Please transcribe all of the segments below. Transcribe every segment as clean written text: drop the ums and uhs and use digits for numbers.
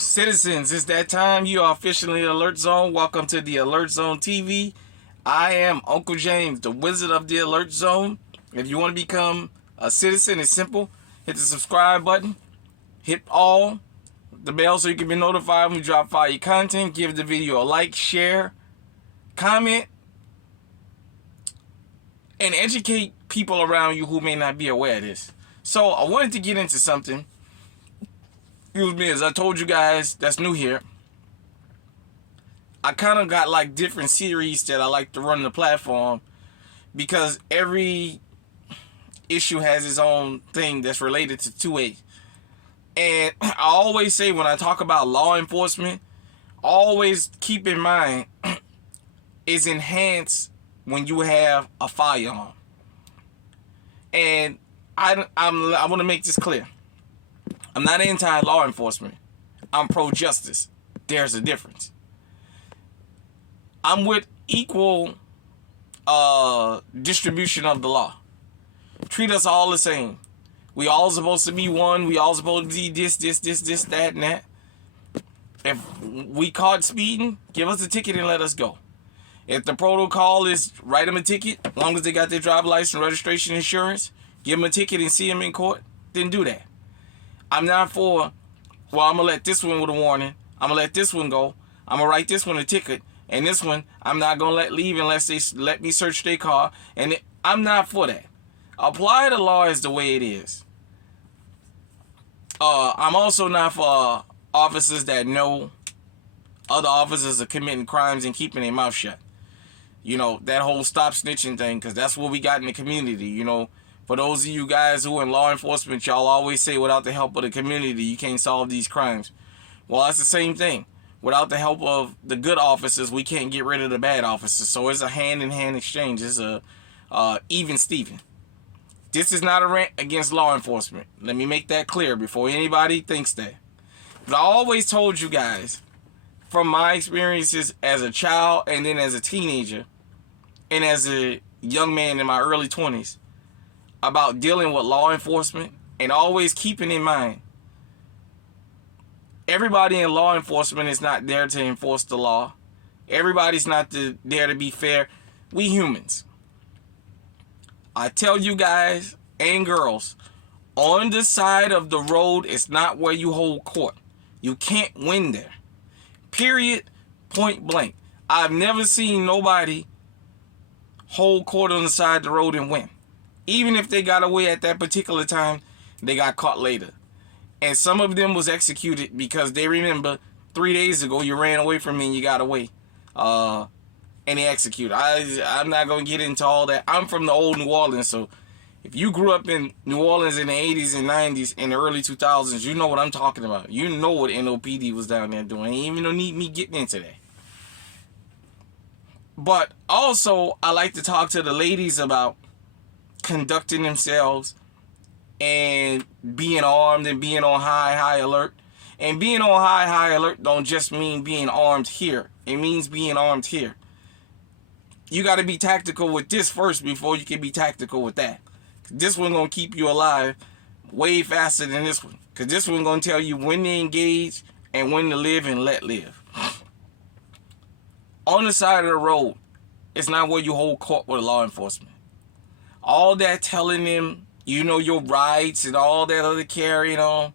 Citizens, it's that time. You are officially in Alert Zone. Welcome to the Alert Zone TV. I am Uncle James, the Wizard of the Alert Zone. If you want to become a citizen, it's simple. Hit the subscribe button. Hit all the bell so you can be notified when we drop fire content. Give the video a like, share, comment, and educate people around you who may not be aware of this. So I wanted to get into something. Excuse me, as I told you guys that's new here, I kind of got like different series that I like to run the platform because every issue has its own thing that's related to 2A. And I always say when I talk about law enforcement, always keep in mind it's enhanced when you have a firearm. And I want to make this clear. I'm not anti-law enforcement. I'm pro-justice. There's a difference. I'm with equal distribution of the law. Treat us all the same. We all supposed to be one. We all supposed to be this, that, and that. If we caught speeding, give us a ticket and let us go. If the protocol is write them a ticket, as long as they got their driver license, registration, insurance, give them a ticket and see them in court, then do that. I'm not for, well, I'm going to let this one with a warning. I'm going to let this one go. I'm going to write this one a ticket. And this one, I'm not going to let leave unless they let me search their car. And I'm not for that. Apply the law as the way it is. I'm also not for officers that know other officers are committing crimes and keeping their mouth shut. You know, that whole stop snitching thing, because that's what we got in the community, you know. For those of you guys who are in law enforcement, y'all always say without the help of the community, you can't solve these crimes. Well, that's the same thing. Without the help of the good officers, we can't get rid of the bad officers. So it's a hand-in-hand exchange. It's a even Steven. This is not a rant against law enforcement. Let me make that clear before anybody thinks that. But I always told you guys, from my experiences as a child and then as a teenager and as a young man in my early 20s, about dealing with law enforcement and always keeping in mind everybody in law enforcement is not there to enforce the law. Everybody's not there to be fair. We humans. I tell you guys and girls, on the side of the road is not where you hold court. You can't win there. Period. Point blank. I've never seen nobody hold court on the side of the road and win. Even if they got away at that particular time, they got caught later. And some of them was executed because they remember 3 days ago you ran away from me and you got away. And they executed. I'm not going to get into all that. I'm from the old New Orleans, so if you grew up in New Orleans in the 80s and 90s and the early 2000s, you know what I'm talking about. You know what NOPD was down there doing. Ain't even no need me getting into that. But also, I like to talk to the ladies about conducting themselves and being armed and being on high alert. And being on high alert don't just mean being armed here. It means being armed here. You got to be tactical with this first before you can be tactical with that. This one going to keep you alive way faster than this one. Because this one going to tell you when to engage and when to live and let live. On the side of the road, it's not where you hold court with law enforcement. All that telling them, you know, your rights and all that other carrying on.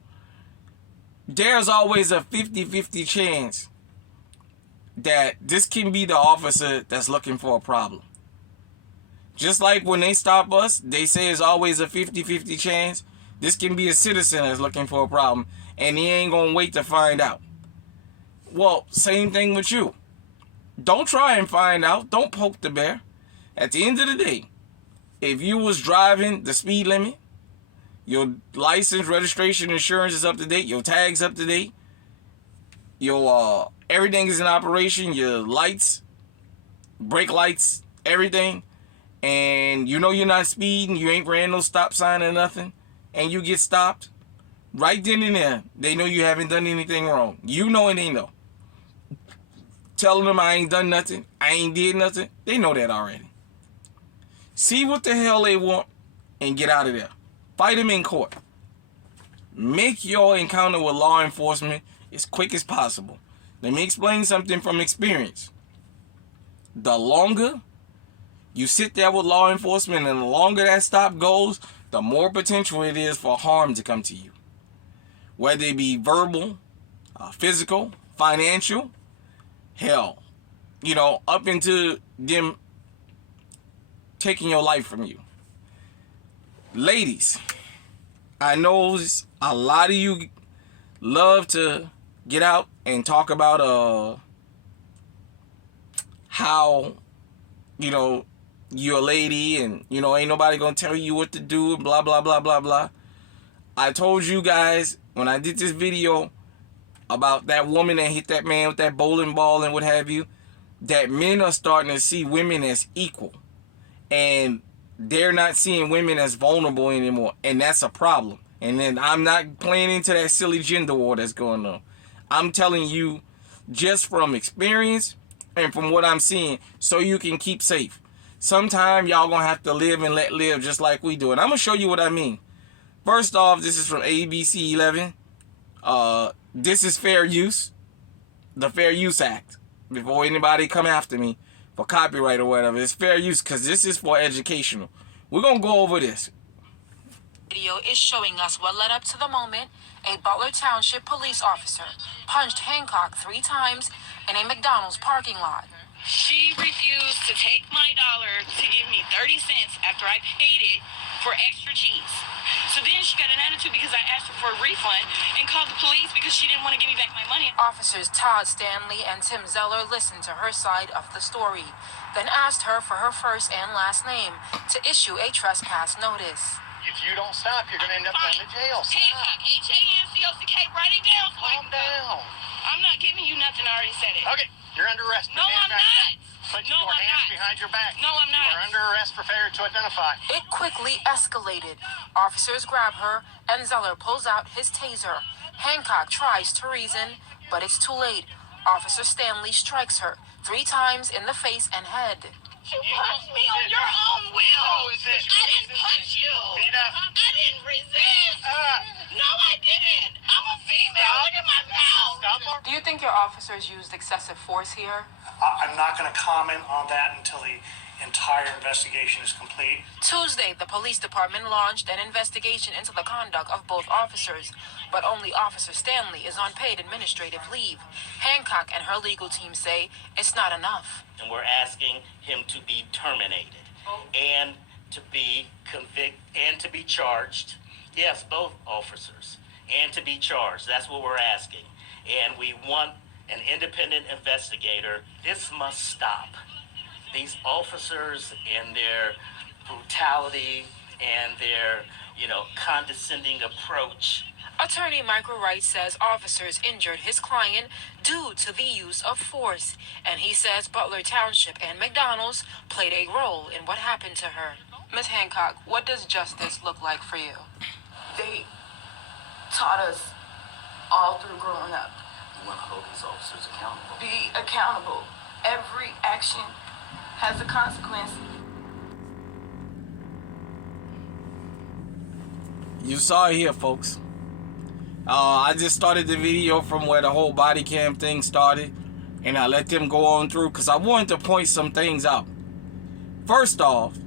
There's always a 50-50 chance that this can be the officer that's looking for a problem. Just like when they stop us, they say it's always a 50-50 chance. This can be a citizen that's looking for a problem, and he ain't going to wait to find out. Well, same thing with you. Don't try and find out. Don't poke the bear. At the end of the day, if you was driving the speed limit, your license, registration, insurance is up to date, your tag's up to date, your everything is in operation, your lights, brake lights, everything, and you know you're not speeding, you ain't ran no stop sign or nothing, and you get stopped, right then and there, they know you haven't done anything wrong. You know and they know. Telling them I ain't done nothing, I ain't did nothing, they know that already. See what the hell they want and get out of there. Fight them in court. Make your encounter with law enforcement as quick as possible. Let me explain something from experience. The longer you sit there with law enforcement and the longer that stop goes, the more potential it is for harm to come to you. Whether it be verbal, physical, financial, hell, up into them taking your life from you. Ladies, I know a lot of you love to get out and talk about how you're a lady and ain't nobody gonna tell you what to do and blah blah blah blah blah. I told you guys when I did this video about that woman that hit that man with that bowling ball and what have you, that men are starting to see women as equal, and they're not seeing women as vulnerable anymore, and that's a problem. And then I'm not playing into that silly gender war that's going on. I'm telling you just from experience and from what I'm seeing so you can keep safe. Sometime y'all gonna have to live and let live just like we do. And I'm gonna show you what I mean. First off, this is from ABC 11. This is fair use. The Fair Use Act. Before anybody come after me for copyright or whatever. It's fair use because this is for educational. We're gonna go over this. Video is showing us what led up to the moment a Butler Township police officer punched Hancock 3 times in a McDonald's parking lot. She refused to take my dollar to give me 30 cents after I paid it for extra cheese. So then she got an attitude because I asked her for a refund and called the police because she didn't want to give me back my money. Officers Todd Stanley and Tim Zeller listened to her side of the story, then asked her for her first and last name to issue a trespass notice. If you don't stop, you're going to end up going to jail. Hancock, Hancock, write it down. Calm down. I'm not giving you nothing. I already said it. Okay, you're under arrest. No, I'm not. Put No, your I'm hands not. behind your back. No, I'm You not. are under arrest for failure to identify. It quickly escalated. Officers grab her, and Zeller pulls out his taser. Hancock tries to reason, but it's too late. Officer Stanley strikes her 3 times in the face and head. You punched me on your own will. Oh, is it? I didn't punch you. Beat up. I didn't resist. No, I didn't. I'm a female. Stop. Look at my mouth. Stop. Do you think your officers used excessive force here? I'm not going to comment on that until the entire investigation is complete. Tuesday, the police department launched an investigation into the conduct of both officers, but only Officer Stanley is on paid administrative leave. Hancock and her legal team say it's not enough. And we're asking him to be terminated and to be convicted and to be charged. Yes, both officers, and to be charged. That's what we're asking. And we want an independent investigator. This must stop. These officers and their brutality and their, condescending approach. Attorney Michael Wright says officers injured his client due to the use of force, and he says Butler Township and McDonald's played a role in what happened to her. Ms. Hancock, what does justice look like for you? They taught us all through growing up. We want to hold these officers accountable. Be accountable. Every action has a consequence. You saw it here, folks. I just started the video from where the whole body cam thing started, and I let them go on through because I wanted to point some things out. First off,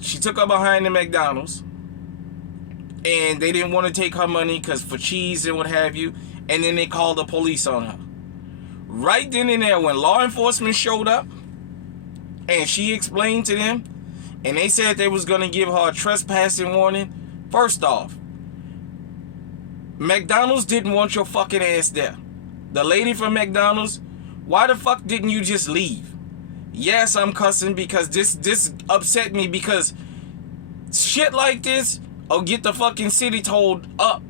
she took her behind the McDonald's, and they didn't want to take her money because for cheese and what have you, and then they called the police on her. Right then and there, when law enforcement showed up, and she explained to them, and they said they was going to give her a trespassing warning. First off, McDonald's didn't want your fucking ass there. The lady from McDonald's, why the fuck didn't you just leave? Yes, I'm cussing because this upset me because shit like this will get the fucking city told up.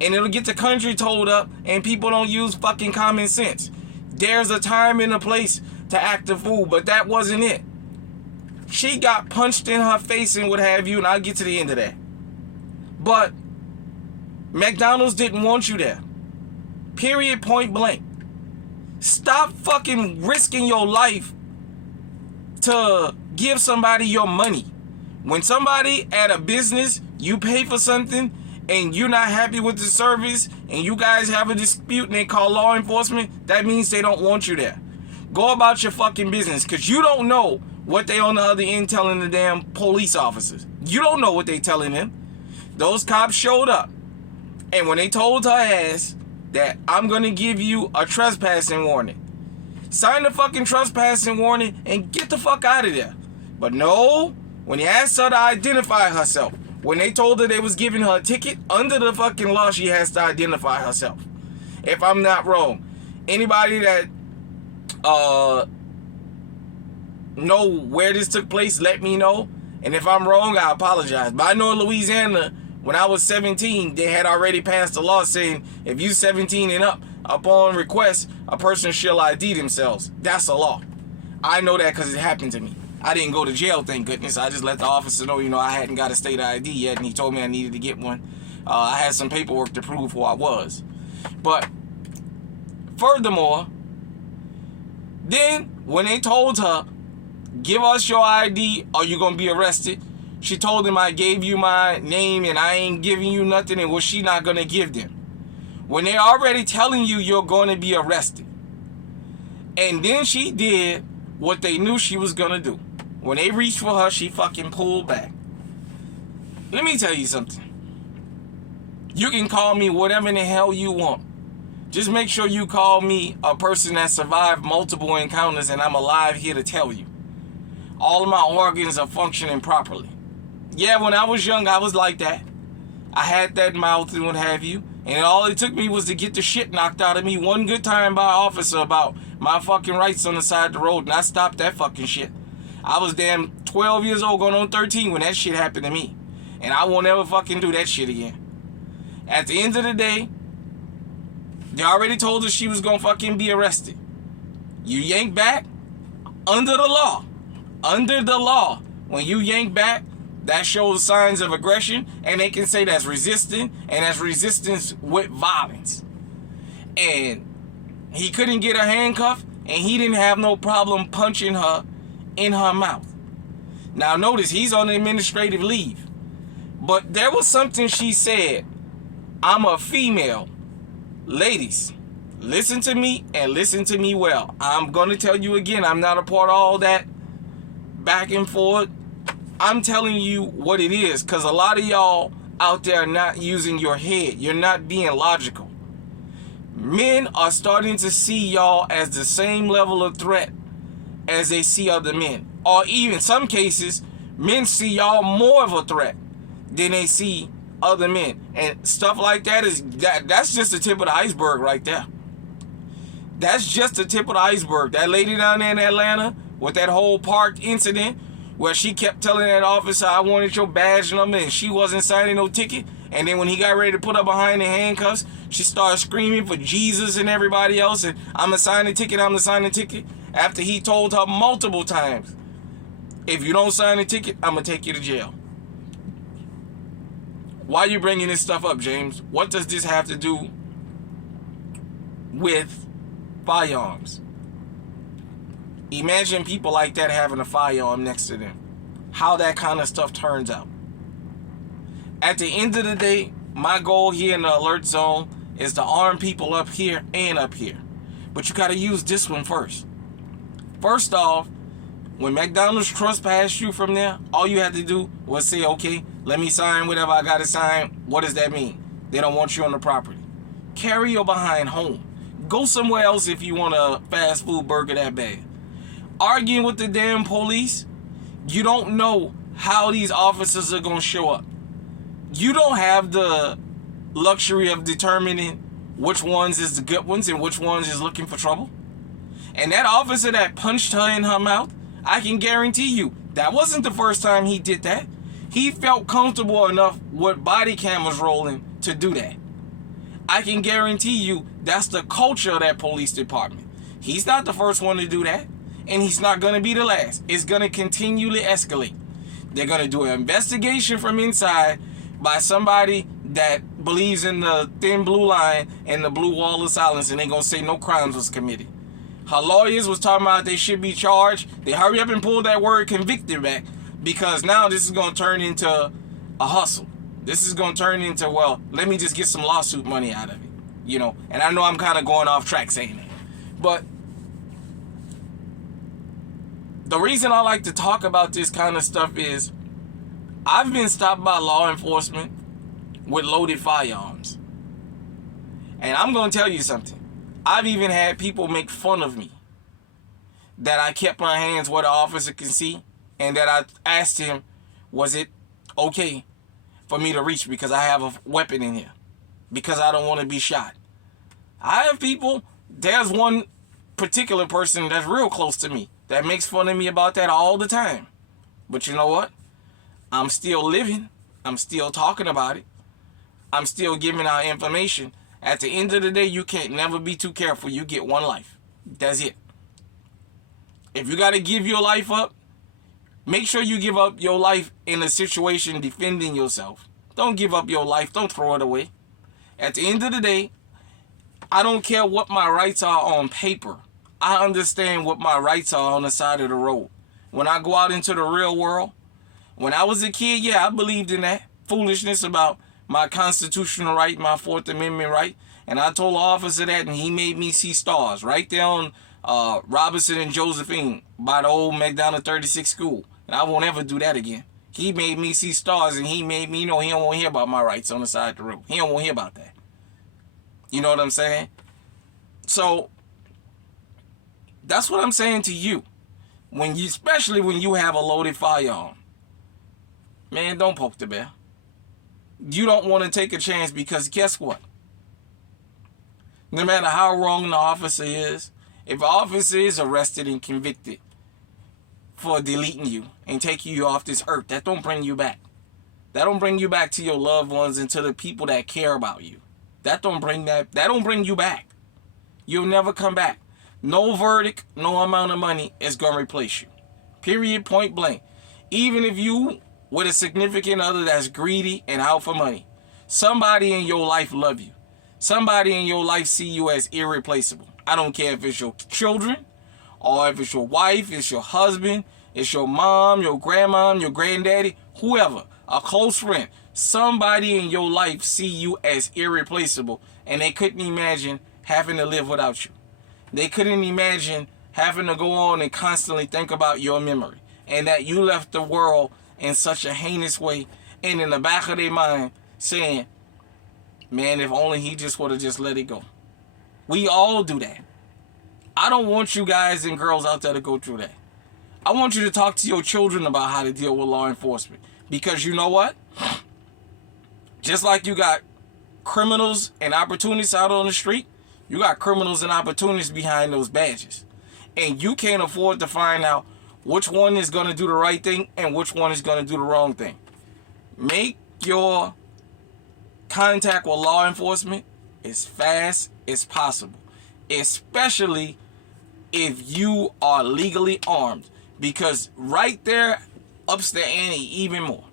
And it'll get the country told up, and people don't use fucking common sense. There's a time and a place to act a fool, but that wasn't it. She got punched in her face and what have you, and I'll get to the end of that. But McDonald's didn't want you there. Period, point blank. Stop fucking risking your life to give somebody your money. When somebody at a business You pay for something and you're not happy with the service and you guys have a dispute and they call law enforcement, that means they don't want you there. Go about your fucking business, because you don't know what they on the other end telling the damn police officers. You don't know what they telling them. Those cops showed up, and when they told her ass that I'm going to give you a trespassing warning, sign the fucking trespassing warning and get the fuck out of there. But no, when he asked her to identify herself, when they told her they was giving her a ticket, under the fucking law, she has to identify herself. If I'm not wrong. Anybody that know where this took place, let me know. And if I'm wrong, I apologize. But I know in Louisiana, when I was 17, they had already passed a law saying if you 17 and up, upon request, a person shall ID themselves. That's a law. I know that because it happened to me. I didn't go to jail, thank goodness. I just let the officer know, I hadn't got a state ID yet, and he told me I needed to get one. I had some paperwork to prove who I was. But furthermore, then when they told her, give us your ID or you're going to be arrested, she told them I gave you my name and I ain't giving you nothing, and was she not going to give them? When they're already telling you you're going to be arrested. And then she did what they knew she was going to do. When they reached for her, she fucking pulled back. Let me tell you something. You can call me whatever in the hell you want. Just make sure you call me a person that survived multiple encounters and I'm alive here to tell you. All of my organs are functioning properly. Yeah, when I was young, I was like that. I had that mouth and what have you. And all it took me was to get the shit knocked out of me one good time by an officer about my fucking rights on the side of the road. And I stopped that fucking shit. I was damn 12 years old going on 13 when that shit happened to me. And I won't ever fucking do that shit again. At the end of the day, they already told her she was gonna fucking be arrested. You yank back, under the law. Under the law. When you yank back, that shows signs of aggression, and they can say that's resisting, and that's resistance with violence. And he couldn't get her handcuffed, and he didn't have no problem punching her in her mouth. Now notice, he's on administrative leave. But there was something she said. I'm a female. Ladies, listen to me and listen to me well. I'm going to tell you again, I'm not a part of all that back and forth. I'm telling you what it is, because a lot of y'all out there are not using your head. You're not being logical. Men are starting to see y'all as the same level of threat as they see other men. Or even some cases, men see y'all more of a threat than they see other men. And stuff like that that's just the tip of the iceberg right there. That's just the tip of the iceberg. That lady down there in Atlanta with that whole park incident where she kept telling that officer, I wanted your badge number, and she wasn't signing no ticket. And then when he got ready to put her behind the handcuffs, she started screaming for Jesus and everybody else, and I'm gonna sign the ticket, I'm gonna sign the ticket. After he told her multiple times, if you don't sign the ticket, I'm gonna take you to jail. Why are you bringing this stuff up, James? What does this have to do with firearms? Imagine people like that having a firearm next to them. How that kind of stuff turns out. At the end of the day, my goal here in the alert zone is to arm people up here and up here. But you got to use this one first. First off, when McDonald's trespassed you from there, all you had to do was say, okay, let me sign whatever I got to sign. What does that mean? They don't want you on the property. Carry your behind home. Go somewhere else if you want a fast food burger that bad. Arguing with the damn police, you don't know how these officers are going to show up. You don't have the luxury of determining which ones is the good ones and which ones is looking for trouble. And that officer that punched her in her mouth, I can guarantee you, that wasn't the first time he did that. He felt comfortable enough with body cameras rolling to do that. I can guarantee you that's the culture of that police department. He's not the first one to do that, and he's not going to be the last. It's going to continually escalate. They're going to do an investigation from inside by somebody that believes in the thin blue line and the blue wall of silence, and they're going to say no crimes was committed. Her lawyers was talking about they should be charged. They hurry up and pull that word convicted back, because now this is going to turn into a hustle. This is going to turn into, well, let me just get some lawsuit money out of it. You know, and I know I'm kind of going off track saying that. But the reason I like to talk about this kind of stuff is I've been stopped by law enforcement with loaded firearms. And I'm going to tell you something. I've even had people make fun of me that I kept my hands where the officer can see, and that I asked him, was it okay for me to reach because I have a weapon in here, because I don't want to be shot. I have people, there's one particular person that's real close to me that makes fun of me about that all the time. But you know what? I'm still living. I'm still talking about it. I'm still giving out information. At the end of the day, you can't never be too careful. You get one life. That's it. If you got to give your life up, make sure you give up your life in a situation defending yourself. Don't give up your life. Don't throw it away. At the end of the day, I don't care what my rights are on paper. I understand what my rights are on the side of the road. When I go out into the real world, when I was a kid, yeah, I believed in that foolishness about my constitutional right, my Fourth Amendment right. And I told the officer that, and he made me see stars right there on Robinson and Josephine by the old McDonough 36 school. And I won't ever do that again. He made me see stars, and he made me, he don't want to hear about my rights on the side of the road. He don't want to hear about that. You know what I'm saying? So that's what I'm saying to you. Especially when you have a loaded firearm, man, don't poke the bear. You don't want to take a chance, because guess what? No matter how wrong the officer is, if the officer is arrested and convicted for deleting you and taking you off this earth, that don't bring you back. That don't bring you back to your loved ones and to the people that care about you. That don't bring you back. You'll never come back. No verdict, no amount of money is going to replace you. Period, point blank. Even if you with a significant other that's greedy and out for money, somebody in your life love you. Somebody in your life see you as irreplaceable. I don't care if it's your children, or if it's your wife, it's your husband, it's your mom, your grandma, your granddaddy, whoever, a close friend. Somebody in your life see you as irreplaceable, and they couldn't imagine having to live without you. They couldn't imagine having to go on and constantly think about your memory, and that you left the world in such a heinous way, and in the back of their mind saying, man, if only he just would have just let it go. We all do that. I don't want you guys and girls out there to go through that. I want you to talk to your children about how to deal with law enforcement. Because you know what? Just like you got criminals and opportunists out on the street, you got criminals and opportunists behind those badges. And you can't afford to find out which one is going to do the right thing and which one is going to do the wrong thing. Make your contact with law enforcement as fast as possible, especially if you are legally armed, because right there ups the ante even more.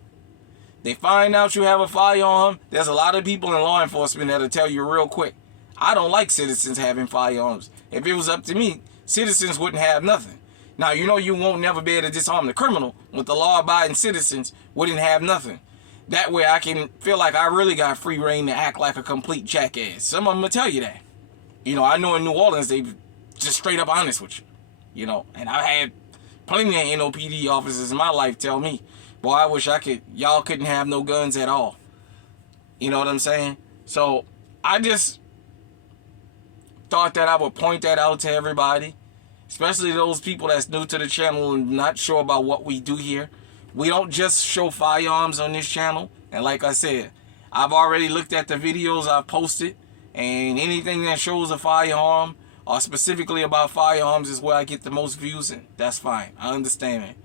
They find out you have a firearm. There's a lot of people in law enforcement that'll tell you real quick, I don't like citizens having firearms. If it was up to me, citizens wouldn't have nothing. Now, you know you won't never be able to disarm the criminal, but the law-abiding citizens wouldn't have nothing. That way I can feel like I really got free reign to act like a complete jackass. Some of them will tell you that. You know, I know in New Orleans, they just straight up honest with you. You know, and I've had plenty of NOPD officers in my life tell me, boy, I wish y'all couldn't have no guns at all. You know what I'm saying? So I just thought that I would point that out to everybody, especially those people that's new to the channel and not sure about what we do here. We don't just show firearms on this channel. And like I said, I've already looked at the videos I've posted, and anything that shows a firearm or specifically about firearms is where I get the most views, and that's fine. I understand it.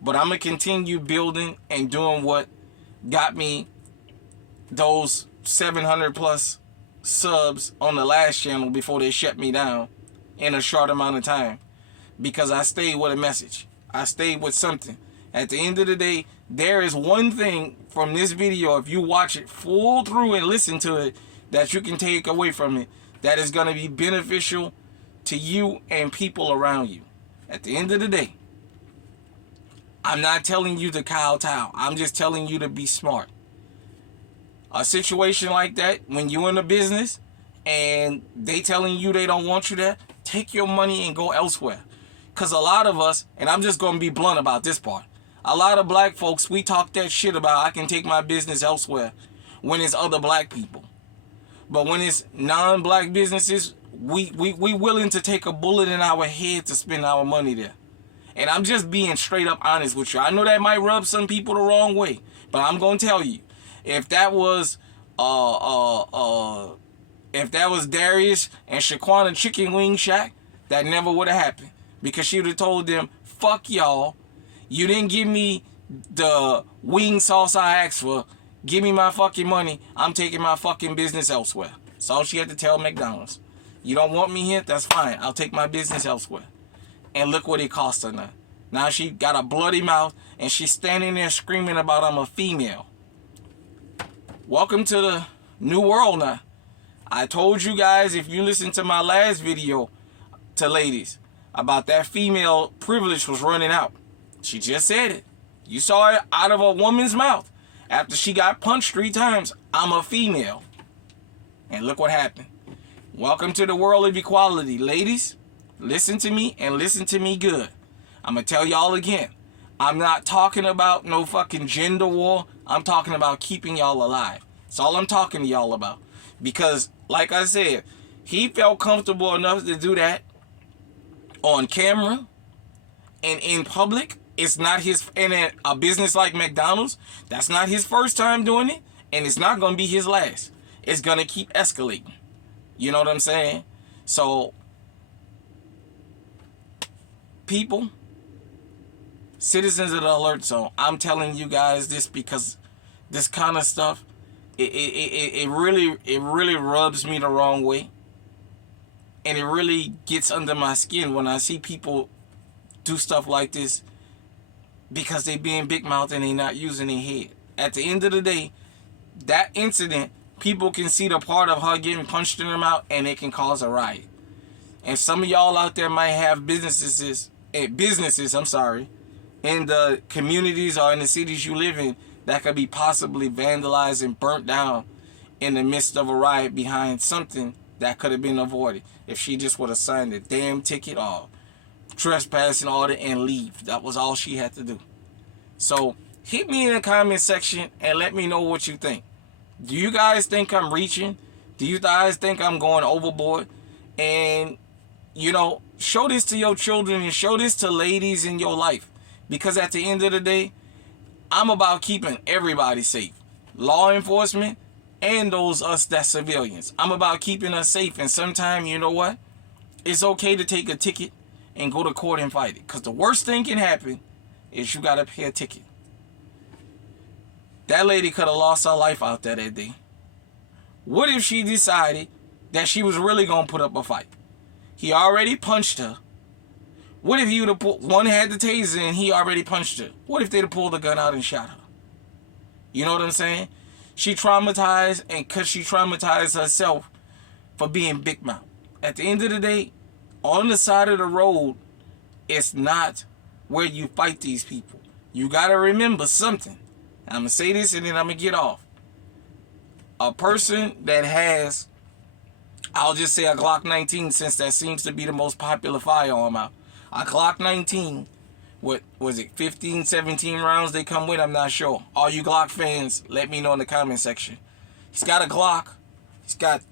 But I'm going to continue building and doing what got me those 700 plus subs on the last channel before they shut me down in a short amount of time, because I stayed with a message. I stayed with something. At the end of the day, there is one thing from this video, if you watch it full through and listen to it, that you can take away from it, that is going to be beneficial to you and people around you. At the end of the day, I'm not telling you to kowtow. I'm just telling you to be smart. a situation like that, when you're in a business and they telling you they don't want you there, take your money and go elsewhere. Because a lot of us, and I'm just going to be blunt about this part, a lot of black folks, we talk that shit about I can take my business elsewhere when it's other black people. But when it's non-black businesses, we willing to take a bullet in our head to spend our money there. And I'm just being straight up honest with you. I know that might rub some people the wrong way, but I'm gonna tell you, if that was Darius and Shaquana Chicken Wing Shack, that never would have happened, because she would have told them, "Fuck y'all. You didn't give me the wing sauce I asked for. Give me my fucking money. I'm taking my fucking business elsewhere." That's all she had to tell McDonald's. You don't want me here? That's fine. I'll take my business elsewhere. And look what it cost her now. Now she got a bloody mouth and she's standing there screaming about I'm a female. Welcome to the new world now. I told you guys, if you listen to my last video to ladies, about that female privilege was running out. She just said it. You saw it out of a woman's mouth after she got punched 3 times. I'm a female. And look what happened. Welcome to the world of equality. Ladies, listen to me and listen to me good. I'm going to tell y'all again. I'm not talking about no fucking gender war. I'm talking about keeping y'all alive. That's all I'm talking to y'all about. Because, like I said, he felt comfortable enough to do that on camera and in public. It's not his, in a business like McDonald's, that's not his first time doing it, and it's not going to be his last. It's going to keep escalating. You know what I'm saying? So, people, citizens of the Alert Zone, I'm telling you guys this because this kind of stuff, it really rubs me the wrong way. And it really gets under my skin when I see people do stuff like this because they being big mouth and they not using their head. At the end of the day, that incident, people can see the part of her getting punched in her mouth and it can cause a riot. And some of y'all out there might have businesses, in the communities or in the cities you live in that could be possibly vandalized and burnt down in the midst of a riot behind something that could have been avoided if she just would have signed a damn ticket or trespassing order and leave. That was all she had to do. So hit me in the comment section and let me know what you think. Do you guys think I'm reaching? Do you guys think I'm going overboard? And, you know, show this to your children and show this to ladies in your life. Because at the end of the day, I'm about keeping everybody safe. Law enforcement and those us that's civilians. I'm about keeping us safe. And sometimes, you know what? It's okay to take a ticket and go to court and fight it. Because the worst thing can happen is you got to pay a ticket. That lady could have lost her life out there that day. What if she decided that she was really going to put up a fight? He already punched her. What if he would have one had the taser and he already punched her? What if they'd have pulled the gun out and shot her? You know what I'm saying? She traumatized, and because she traumatized herself for being big mouth. At the end of the day, on the side of the road, it's not where you fight these people. You got to remember something. I'm going to say this and then I'm going to get off. A person that has, I'll just say a Glock 19, since that seems to be the most popular firearm out. A Glock 19, what was it, 15, 17 rounds they come with? I'm not sure. All you Glock fans, let me know in the comment section. He's got a Glock. He's got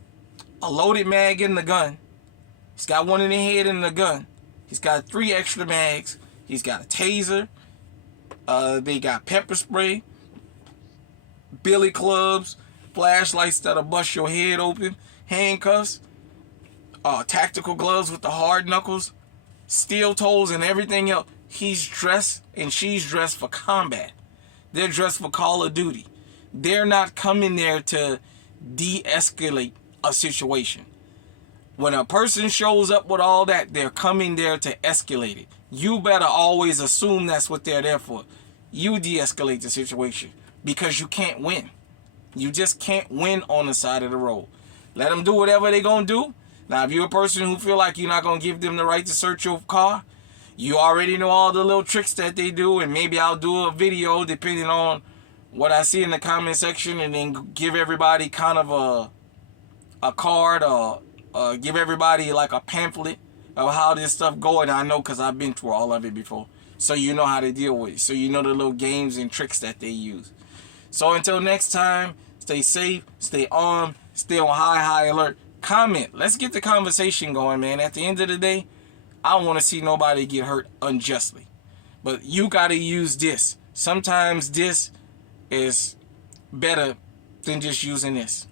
a loaded mag in the gun. He's got one in the head in the gun. He's got 3 extra mags. He's got a taser. They got pepper spray, billy clubs, flashlights that'll bust your head open, handcuffs, tactical gloves with the hard knuckles, steel toes, and everything else. He's dressed and she's dressed for combat. They're dressed for Call of Duty. They're not coming there to de-escalate a situation. When a person shows up with all that, they're coming there to escalate it. You better always assume that's what they're there for. You de-escalate the situation because you can't win. You just can't win on the side of the road. Let them do whatever they're going to do. Now, if you're a person who feel like you're not going to give them the right to search your car, you already know all the little tricks that they do, and maybe I'll do a video depending on what I see in the comment section, and then give everybody kind of a card, or give everybody like a pamphlet of how this stuff going. I know because I've been through all of it before. So you know how to deal with it. So you know the little games and tricks that they use. So until next time, stay safe, stay armed, stay on high alert. Comment. Let's get the conversation going, man. At the end of the day, I don't want to see nobody get hurt unjustly. But you got to use this. Sometimes this is better than just using this.